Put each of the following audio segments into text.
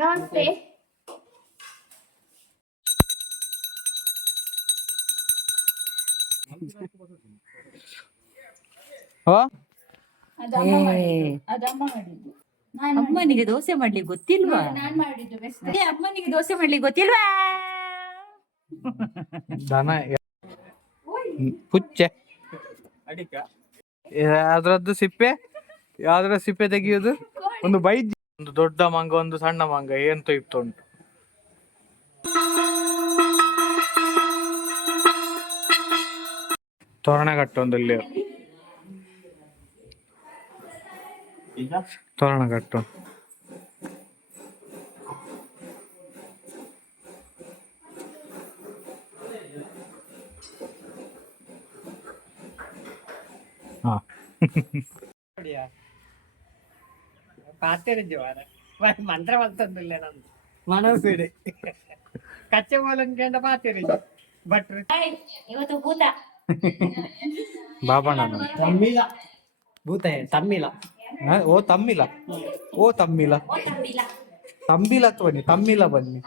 ನಮಸ್ತೆ. ಅಮ್ಮನಿಗೆ ದೋಸೆ ಮಾಡ್ಲಿಕ್ಕೆ ಗೊತ್ತಿಲ್ವಾ? ನಾನು ಮಾಡಿದ್ದು ಬೆಸ್ಟ್ ಅಮ್ಮನಿಗೆ ದೋಸೆ ಮಾಡ್ಲಿಕ್ಕೆ ಗೊತ್ತಿಲ್ವಾ? ದನ ಪುಚ್ಚೆ. ಅದ್ರದ್ದು ಸಿಪ್ಪೆ ಯಾವ್ದ್ರ ಸಿಪ್ಪೆ ತೆಗಿಯೋದು? ಒಂದು ಬೈಜ್ ಒಂದು ದೊಡ್ಡ ಮಂಗ, ಒಂದು ಸಣ್ಣ ಮಂಗ, ಏನ್ ಇತ್ತು ಉಂಟು? ತೋರಣ ಕಟ್ಟೊಂದು ಇಲ್ಲಿ ತೋರಣ ಕಟ್ಟು ಹಾ. പാത്തിരിഞ്ഞു പോരെ മന്ത്രവത്തൊന്നുമില്ല നന്ദി മനസ്സിടെ കച്ച പോലും കേണ്ട പാത്തിരിഞ്ഞു ബട്ടർ ಇವತ್ತು ಭೂತ ಬಾಬಣ್ಣ തമ്മില ಭೂತ ತಮ್ಮಿಲ ಓ ತಮ್ಮಿಲ ಓ ತಮ್ಮಿಲ ಓ ತಮ್ಮಿಲ ತಂಬಿಲ ಅಥವಾ ಬನ್ನಿ ತಮ್ಮಿಲ ಬನ್ನಿ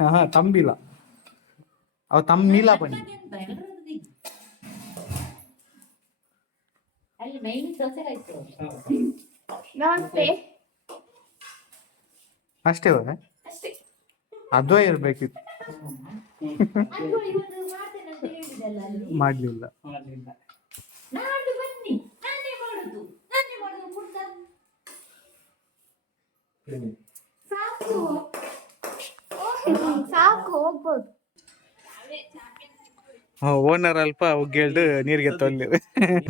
ಹಾ ತಂಬಿಲ ಅವ ತಮ್ಮಿಲ ಬನ್ನಿ ಅಲ್ಲಿ ಮೈನ್ ದೋಸೆ ಆಯ್ತು ನಮಸ್ತೆ ಅಷ್ಟೇ ಅವರ ಅಷ್ಟೇ ಅದು ಇರ್ಬೇಕಿತ್ತು ಮಾಡ್ಲಿಲ್ಲ ನಾಡು ಬನ್ನಿ ನಾನೇ ಮಾಡುದು ನಾನೇ ಮಾಡುದು ಪುಟ್ಟ ಸಾಕು ಸಾಕು ಹೋಗ್ಬೋದು ಓನರ್ ಅಲ್ಪ ಒಗ್ಗೇಳ್ದು ನೀರಿಗೆ ತೊಲ್ಲಿ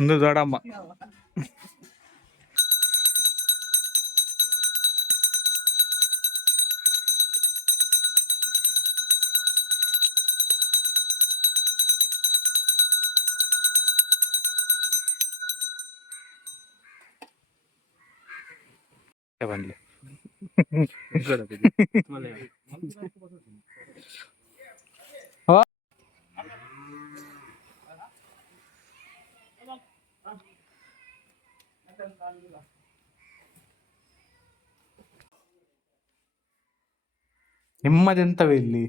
ಒಂದು ದೊಡ್ಡಮ್ಮ. ನಿಮ್ಮದೆಂತವೇ ಇಲ್ಲಿ.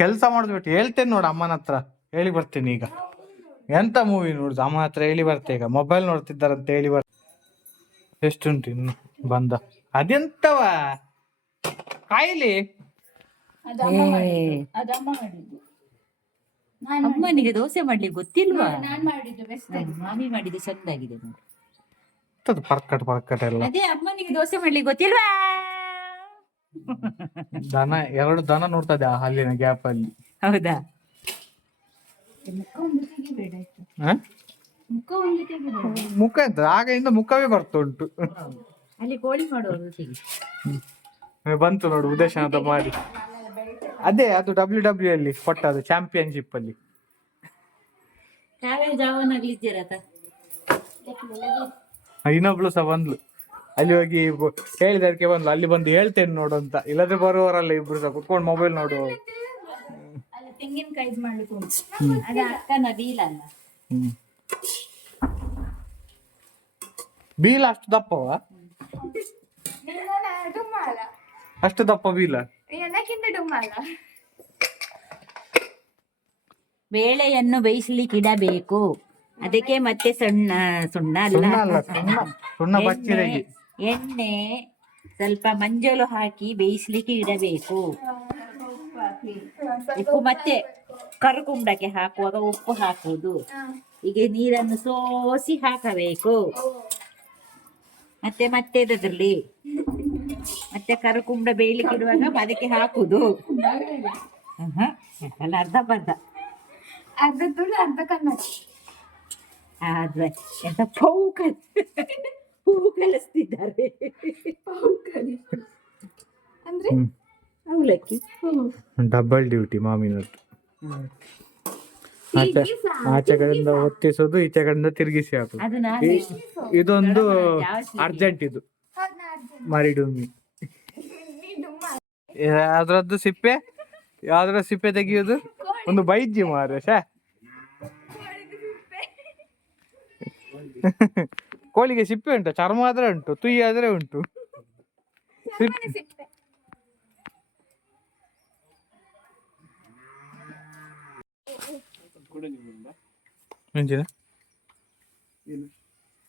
ಕೆಲಸ ಮಾಡಿದ್ಬಿಟ್ಟು ಹೇಳ್ತೇನೆ ನೋಡು ಅಮ್ಮನ ಹತ್ರ. ಹೇಳಿ ಬರ್ತೀನಿ ಈಗ. ಎಂತ ಮೂವಿ ನೋಡುದು? ಅಮ್ಮನ ಹತ್ರ ಹೇಳಿ ಬರ್ತೆ ಈಗ. ಮೊಬೈಲ್ ನೋಡ್ತಿದ್ದಾರಂತ ಹೇಳಿ ಬರ್ ಎಷ್ಟುಂಟು ಇನ್ನು ಬಂದ? ಅದೆಂತವ? ಕಾಯಿಲೆ? ಅದು ಅಮ್ಮ ಮಾಡಿದ್ದು. ಅದು ಅಮ್ಮ ನಾನು ಅಮ್ಮನಿಗೆ ದೋಸೆ ಮಾಡ್ಲಿಕ್ಕೆ ಗೊತ್ತಿಲ್ವಾ? ನಾನು ಮಾಡಿದ್ದು ಬೆಸ್ಟ್ ಮಾಮಿ ಮಾಡಿದ್ದು ಚಂದಾಗಿದೆ ಪರ್ಕಟ್ ಪರ್ಕಟ್ ಎಲ್ಲ? ಅದೇ ಅಮ್ಮನಿಗೆ ದೋಸೆ ಮಾಡ್ಲಿಕ್ಕೆ ಗೊತ್ತಿಲ್ವಾ? ದನ ಎರಡು ದನ ನೋಡ್ತದೆ ಆ ಹಲ್ಲಿನ ಗ್ಯಾಪ್ ಅಲ್ಲಿ. ಹೌದಾ? ಮುಖ ಒಂದು ತೆಗಿಬೇಡ ಆಯ್ತಾ ಹ? ಮುಖ ಎಂತ? ಆಗದಿಂದ ಮುಖವೇ ಬರ್ತುಂಟು ಅಲ್ಲಿ ಕೋಳಿ ಮಾಡುವುದು ಸಿಗಿ ಬಂತು ನೋಡು ಉದೇಶನದ ಮಾಡಿ ಅದೇ ಅದು ಡಬ್ಲ್ಯೂ ಡಬ್ಲ್ಯೂ ಅಲ್ಲಿ ಕೊಟ್ಟದ್ದು ಚಾಂಪಿಯನ್ಶಿಪ್ ಅಲ್ಲಿ. ಯಾವ್ಯಾವ ಇನ್ನೊಬ್ಳು ಸಹ ಬಂದ್ಲು. ಅಲ್ಲಿ ಹೋಗಿ ಹೇಳಿದ ಅದಕ್ಕೆ ಬಂದ್ಲು ಅಲ್ಲಿ ಬಂದು ಹೇಳ್ತೇನೆ ನೋಡು ಅಂತ. ಇಲ್ಲದ್ರೆ ಬರುವವರಲ್ಲ ಇಬ್ರು ಸಹ ಕುತ್ಕೊಂಡು ಮೊಬೈಲ್ ನೋಡು. ಅಲ್ಲಿ ತೆಂಗಿನಕಾಯಿ ಮಾಡ್ಲಿಕ್ಕೆ ಉಂಟು. ಅದ ಅಕ್ಕನ ಬೀಲ ಅಲ್ಲ. ಹ್ಮ್. ಬೀಲ ಅಷ್ಟು ದಪ್ಪವ? ಅಷ್ಟು ದಪ್ಪ ಬೀಲ? ಬೇಳೆಯನ್ನು ಬೇಯಿಸ್ಲಿಕ್ಕೆ ಇಡಬೇಕು ಅದಕ್ಕೆ ಮತ್ತೆ ಸಣ್ಣ ಸುಣ್ಣ ಅಲ್ಲ. ಸುಣ್ಣ ಅಲ್ಲ ಸುಣ್ಣ. ಸುಣ್ಣ ಬಚ್ಚಿರಗಿ ಎಣ್ಣೆ- ಸ್ವಲ್ಪ ಮಂಜಲು ಹಾಕಿ ಬೇಯಿಸ್ಲಿಕ್ಕೆ ಇಡಬೇಕು. ಉಪ್ಪು ಮತ್ತೆ ಕರುಕುಂಡಕ್ಕೆ ಹಾಕುವಾಗ ಉಪ್ಪು ಹಾಕುವುದು. ಹೀಗೆ ನೀರನ್ನು ಸೋಸಿ ಹಾಕಬೇಕು. ಮತ್ತೆ ಮತ್ತೆ ಅದರಲ್ಲಿ ಮತ್ತೆ ಕರುಕುಂಡ ಬೇಯಲಿಕ್ಕೆ ಇಡುವಾಗ ಅದಕ್ಕೆ ಹಾಕುದು ಅಲ್ಲ ಅರ್ಧ ಬರ್ಧ. ಅರ್ಧ ತುಳು ಅರ್ಧ ಕನ್ನಡ ಆದ್ರೆ ಎಂತ ಪೌ ಕಲ್ ಕಳಿಸ್ತಿದ್ದಾರೆ ಅಂದ್ರೆ ಅವಲಕ್ಕಿ. ಡಬಲ್ ಡ್ಯೂಟಿ ಮಾಮಿನದ್ದು ಆಚೆ ಆಚೆ ಕಡೆಯಿಂದ ಒತ್ತಿಸೋದು ಈಚೆ ಕಡೆಯಿಂದ ತಿರುಗಿಸಿ ಹಾಕುದು. ಇದೊಂದು ಅರ್ಜೆಂಟ್ ಇದು. ಮರಿಡುಮ್ಮಿ. ಅದ್ರದ್ದು ಸಿಪ್ಪೆ? ಯಾವ್ದ್ರ ಸಿಪ್ಪೆ ತೆಗಿಯೋದು? ಒಂದು ಬೈಜಿ ಮಾರ ಶೇ ಕೋಳಿಗೆ ಸಿಪ್ಪೆ ಉಂಟು ಚರ್ಮ ಆದ್ರೆ ಉಂಟು ತುಯಿ ಆದ್ರೆ ಉಂಟು. ಮುಂಚಿನ?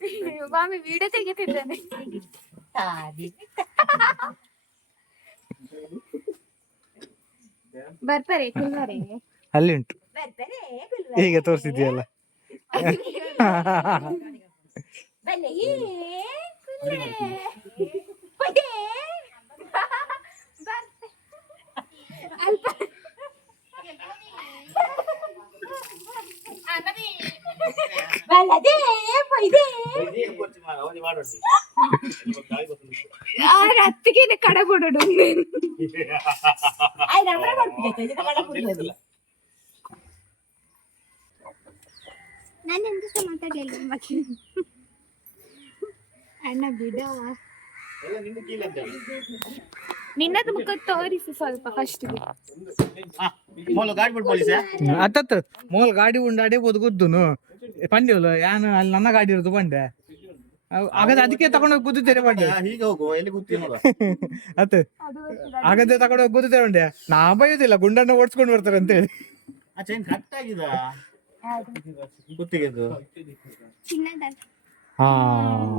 ಮಾಮಿ ವಿಡಿಯೋ ತೆಗಿತಿದ್ದೇನೆ. ತಾದಿ ಬರ್ತಾರೆ ಅಲ್ಲಿ ಉಂಟು. ಈಗ ತೋರಿಸಿದ್ಯಲ್ಲ. ಅಲ್ಪ ಬಲ್ಲದೆ ಹೊಯ್ದೆ. ಆರ ಹತ್ತಿಗೆ ಕಡಗೊಡೋಡು ಆಯ್ತು, ಅಮ್ರ ಬರ್ತಿದ್ದೆ, ಇದು ಕನ್ನಡ ಕುಡಿಯೋದು. ನಾನು ಎಂತ ಸಹ ಮಾತಾಡ್ಲಿಲ್ಲ ಮತ್ತೆ ಅಣ್ಣ ಬಿಡವ ನಿನ್ನದು ಮುಖ ತೋರಿಸಿ ಸ್ವಲ್ಪ ಫಸ್ಟ್ ಗಾಡಿ ಬಿಡ್ ಪೊಲೀಸ್ ಅತ್ತತ್ ಮೂಲ ಗಾಡಿ ಉಂಡಾಡಿ ಬದುಕುದ್ದುನು. ಪಂಡ್ಯವಲ್ಲ ಯಾನು ಅಲ್ಲಿ ನನ್ನ ಗಾಡಿ ಇರೋದು ಬಂಡೆ. ಹಾಗಾದ್ರೆ ಅದಕ್ಕೆ ತಗೊಂಡೋಗಿ ಗುದ್ದುತ್ತೇನೆ ಬಂಡೆ. ಹೀಗೆ ಹಾಗಾದ್ರೆ ಎಲ್ಲಿ ಹೋಗಿ ಅತ್ತ ಗುದ್ದುತ್ತೇನೆ ಬಂಡೆ. ನಾ ಬಯೋದಿಲ್ಲ ಗುಂಡನ್ನ ಓಡಿಸ್ಕೊಂಡು ಬರ್ತಾರೆ ಅಂತ ಹೇಳಿ. ಆ ಚೈನ್ ಕಟ್ ಆಗಿದೆ? ಗುತ್ತಿಗೆದು.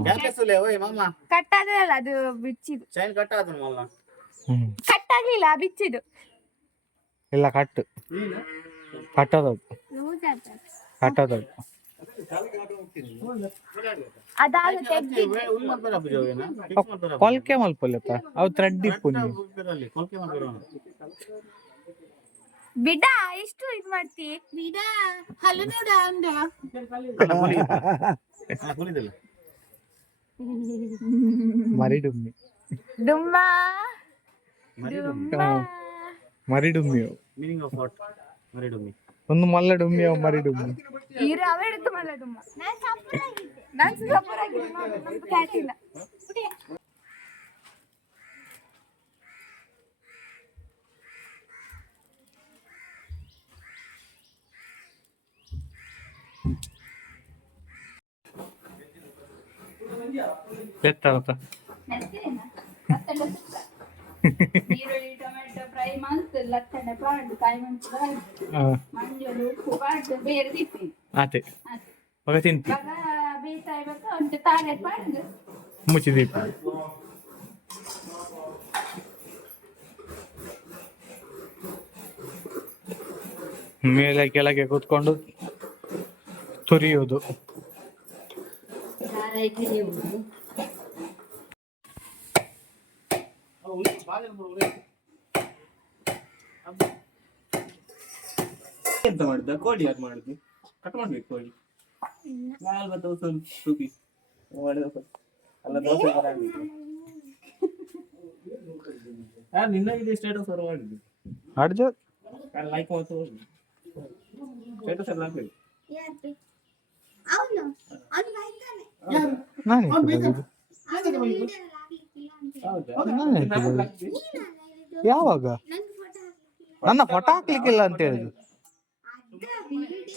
ಯಾಕೆ ಓಯ್ ಮಾಮ. ಕಟ್ ಆದಲ್ಲ ಅದು ಬಿಚ್ಚಿದು ಚೈನ್ ಕಟ್ ಆದ ಮಲ್ಲ ಹ್ಮ್. ಕಟ್ ಆಗ್ಲಿಲ್ಲ ಬಿಚ್ಚಿದು ಇಲ್ಲ ಕಟ್ಟು. ಕಟ್ಟೋದದು. ಕಟ್ಟೋದದು. ಅದಾಗ ತೆಗ್ದಿದ್ದು. ಕೊಲ್ಕೆ ಮಲ್ಪಲ್ಲಪ್ಪ ಅವು ಥ್ರೆಡ್ ಇಪ್ಪು ಬಿಡ ಎಷ್ಟು ಇದ್ ಮಾಡ್ತಿ? ಬಿಡಾ ಹಲ್ಲು ನೋಡ ಅಂದ. புரியுதில்ல మరిడుమ్మి డుమ్మా డుమ్మా మరిడుమ్మియో మీనింగ్ ఆఫ్ వాట్ మరిడుమ్మి ಒಂದು ಮಲ್ಲ ಡುಮ್ಮಿಯೋ ಮರಿ ಡುಮ್ಮಿ ಇರ ಅವೇ ಎಡ್ತು ಮಲ್ಲ ಡುಮ್ಮ ನಾನು ಸಪ್ಪರಾಗಿದ್ದೆ ನಾನು ಸಪ್ಪರಾಗಿದ್ದೆ ನಾನು ಕ್ಯಾಟ್ ಇಲ್ಲ ಈರುಳ್ಳಿ ಟೊಮೆಟೊ ಫ್ರೈ ಮಾಡ್ತು ಲತ್ತಂಡೆ ಪಾಡು ಕಾಯಿ ಮೆಣಸು ಮಂಜಳು ಉಪ್ಪು ಪಾಡು ಬೇರೆ ತಿಪ್ಪಿ ಆತೆ ಮಗ ತಿಂತಿ ಇವಾಗ ಬೇಯ್ತಾ ಇವಾಗ ಒಂದು ತಾಳೆ ಪಾಡು. ಮುಚ್ಚಿದೀಪ ಮೇಲೆ ಕೆಳಗೆ ಕೂತ್ಕೊಂಡು ತುರಿಯುವುದು. ಎಂತ ಮಾಡಿದ್ದ ಕೋಳಿ ಯಾರು ಮಾಡುದು? ಕಟ್ ಮಾಡ್ಬೇಕು ಕೋಳಿ. ನಾಲ್ಕು ತೌಸಂಡ್ ರುಪೀಸ್ ಅಲ್ಲ ದೋಸೆ ನಿನ್ನ ಇದೆ ಸ್ಟೇಟಸ್ ಅವರು ಮಾಡಿದ್ದು. ಅಡ್ಜ ಲೈಕ್ ಮತ್ತು ಸ್ಟೇಟಸ್ ಎಲ್ಲ ಹಾಕ್ಬೇಕು ಅವನು ಅವನು ಬೈತಾನೆ ನಾನು ಎತ್ತಿದ್ದು. ಹೌದಾ? ನಾನು ಯಾವಾಗ? ನನ್ನ ಫೋಟೋ ಹಾಕ್ಲಿಕ್ಕಿಲ್ಲ ಅಂತ ಹೇಳಿದ್ರು ಹಾ ನೀನ್ ನನ್ನ ಜಾಗ ತೆಗಿತಾ ಇಲ್ಲ ಅವ್ರು ತೆಗಿತಿ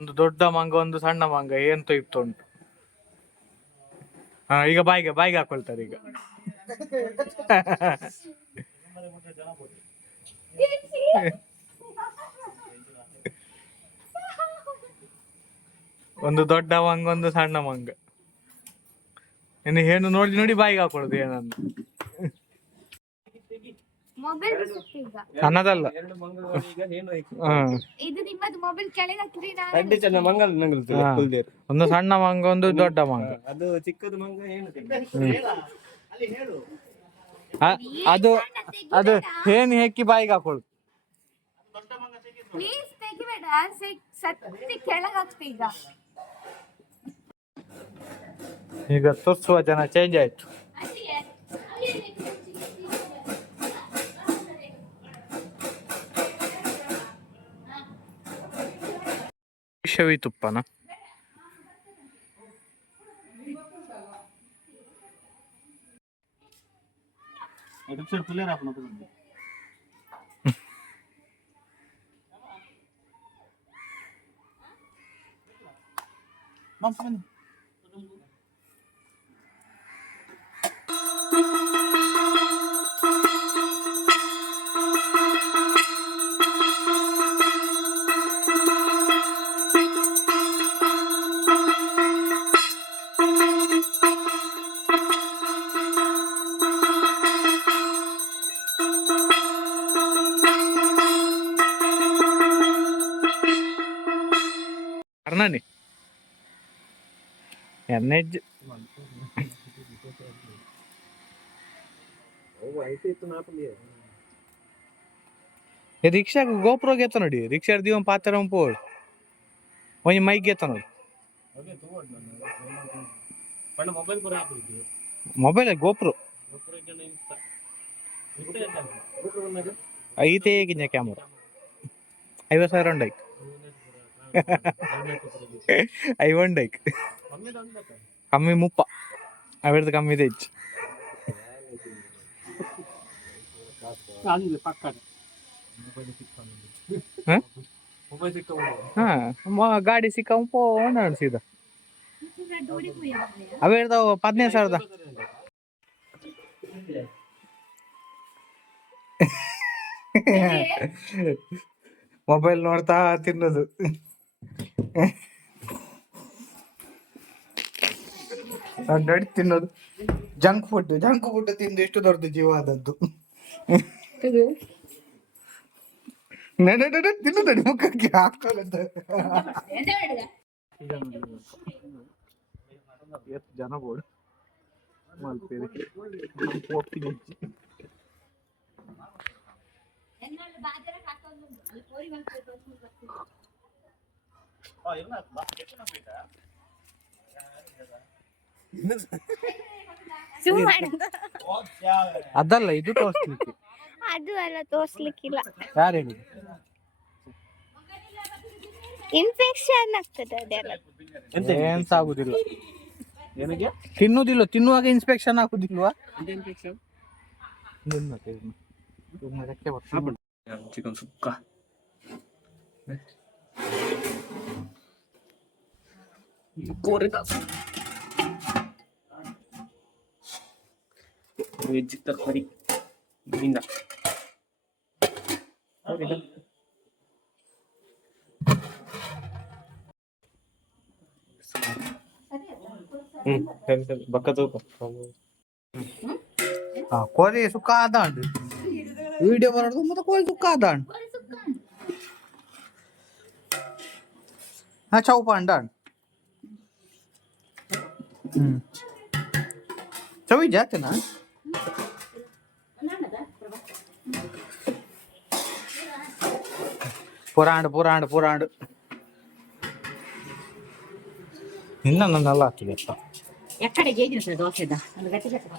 ಒಂದು ದೊಡ್ಡ ಮಂಗ ಒಂದು ಸಣ್ಣ ಮಂಗ ಏನ್ ಇತ್ತು ಉಂಟು ಹಾ ಈಗ ಬಾಯಿಗೆ ಬಾಯಿಗೆ ಹಾಕೊಳ್ತಾರೆ ಈಗ. ಒಂದು ದೊಡ್ಡ ಮಂಗ ಒಂದು ಸಣ್ಣ ಮಂಗ. ಇನ್ನು ಏನು ನೋಡಿ ನೋಡಿ ಬಾಯಿಗೆ ಹಾಕೊಳ್ಳೋದು ಏನನ್ನು. ಕುಲ್ದೇರು ಒಂದು ಸಣ್ಣ ಮಂಗ ಒಂದು ದೊಡ್ಡ ಮಂಗ. ಅದು ಚಿಕ್ಕದು ಮಂಗ ಏನು ಅಲ್ಲಿ ಹೇಳು ಆ- ಅದು ಅದು ಏನ್ ಹೆಕ್ಕಿ ಬಾಯಿಗೆ ಹಾಕೊಳ್ಳು ಪ್ಲೀಸ್ ತೆಗಿಬೇಡ ಸೆ- ಸತ್ತಿ ಕೆಳಗೆ ಹಾಕ್ತಿ ಈಗ ಈಗ ತೋರಿಸುವ ಜನ ಚೇಂಜ್ ಆಯಿತು ಶವಿ ತುಪ್ಪನ Mam fun. Karena nih, karena ಹಾಕೋಣ ಅರ್ಣನಿ ಎನ್ನೆಜ್ಜು ರಿಕ್ಷಾಗ ಗೋಪುರ ಗೆತ್ತ ನೋಡಿ ರಿಕ್ಷಾ ದಿವಂ ಪಾತ್ರ ಪೋಡ್ ಒಂಜಿ ಮೈಕ್ ಗೆತ್ತ ನೋಡಿ. ಪಂಡ ಮೊಬೈಲ್ ಪೂರ ಹಾಕಿದ್ವಿ ಮೊಬೈಲ್ ಗೋಪುರ. ಐತೆ ಗಿಂಜ ಕ್ಯಾಮರಾ ಐವತ್ತು ಸಾವಿರ ಉಂಡೈಕ್ ಐ ಐಕ್ ಕಮ್ಮಿ ಮುಪ್ಪ. ಅವಿಡ್ದು ಕಮ್ಮಿ ಇದೆ ಹೆಚ್ಚು. ಹ? ಮೊಬೈಲ್ ಸಿಕ್ಕ ಹಾ ಮ- ಗಾಡಿ ಸಿಕ್ಕ ಪೋ ಸೀದ ಅವೇ ಇರ್ತಾವ ಹದಿನೈದು ಸಾವಿರದ. ಮೊಬೈಲ್ ನೋಡ್ತಾ ತಿನ್ನೋದು. ಅಡ್ಡಾಡಿ ತಿನ್ನೋದು. ಜಂಕ್ ಫುಡ್ ಜಂಕ್ ಫುಡ್ ತಿಂದು ಎಷ್ಟು ದೊಡ್ಡ ಜೀವ ಆದದ್ದು. ನಡೆ ನಡೆ ತಿನ್ನು ನಡಿ ಮುಖಕ್ಕೆ ಹಾಕೋಲಂತ ಎಂತ ಮಾಡಿದ ಎಷ್ಟು ಜನ ಬೋರ್ಡ್ ಮಲ್ಪೇರಿ ಒಪ್ಪಿಗೆ Zoom ಮಾಡೋದು. ಅದಲ್ಲ ಇದು ತೋರಿಸ್ಲಿಕ್ಕೆ ಅದು ಎಲ್ಲ ತೋರ್ಸ್ಲಿಕ್ಕಿಲ್ಲ ಯಾರು ಹೇಳಿದ್ರು ಇನ್ಫೆಕ್ಷನ್ ಆಗ್ತದೆ ಅದೆಲ್ಲ ಏನ್ಸ ಆಗುದಿಲ್ಲ ಏನಿಗೆ ತಿನ್ನುವುದಿಲ್ಲ ತಿನ್ನುವಾಗ ಇನ್ಸ್ಪೆಕ್ಷನ್ ಆಗುದಿಲ್ವಾ ಇನ್ಫೆಕ್ಷನ್ ನಿನ್ನಕ್ಕೆ ಇನ್ನು. ಇನ್ನು ಅದಕ್ಕೆ ಬರ್ತದೆ. ಚಿಕನ್ ಸುಕ್ಕ ವೆಜ್ ತರಕಾರಿ ಇಲ್ಲಿಂದ ಹ್ಮ್ ಸರಿ ಸರಿ ಬಕ್ಕ ತೂಕ ಆ, ಕೋರಿ ಸುಕ್ಕ ಆದಾಂಡು ವಿಡಿಯೋ ಬರೋದು ಮತ್ತೆ ಕೋರಿ ಸುಕ್ಕ ಆದಾಂಡು ಹಾ ಚೌಪ ಅಂಡಾಂಡು ಹ್ಮ್ ಚವಿ ಜಾತಿನಾ ಪುರಾಂಡ್ ಪುರಾಂಡ್ ಪುರಾಂಡ್ ಇನ್ನ ನನ್ನೆಲ್ಲ ಹಾಕಿದೆ ಅಪ್ಪ ಎಕ್ಕಡೆ ಗೇಜಿನ ಸರ್ ದೋಸೆದ ಒಂದು ಗಟ್ಟಿ ಗಟ್ಟಿ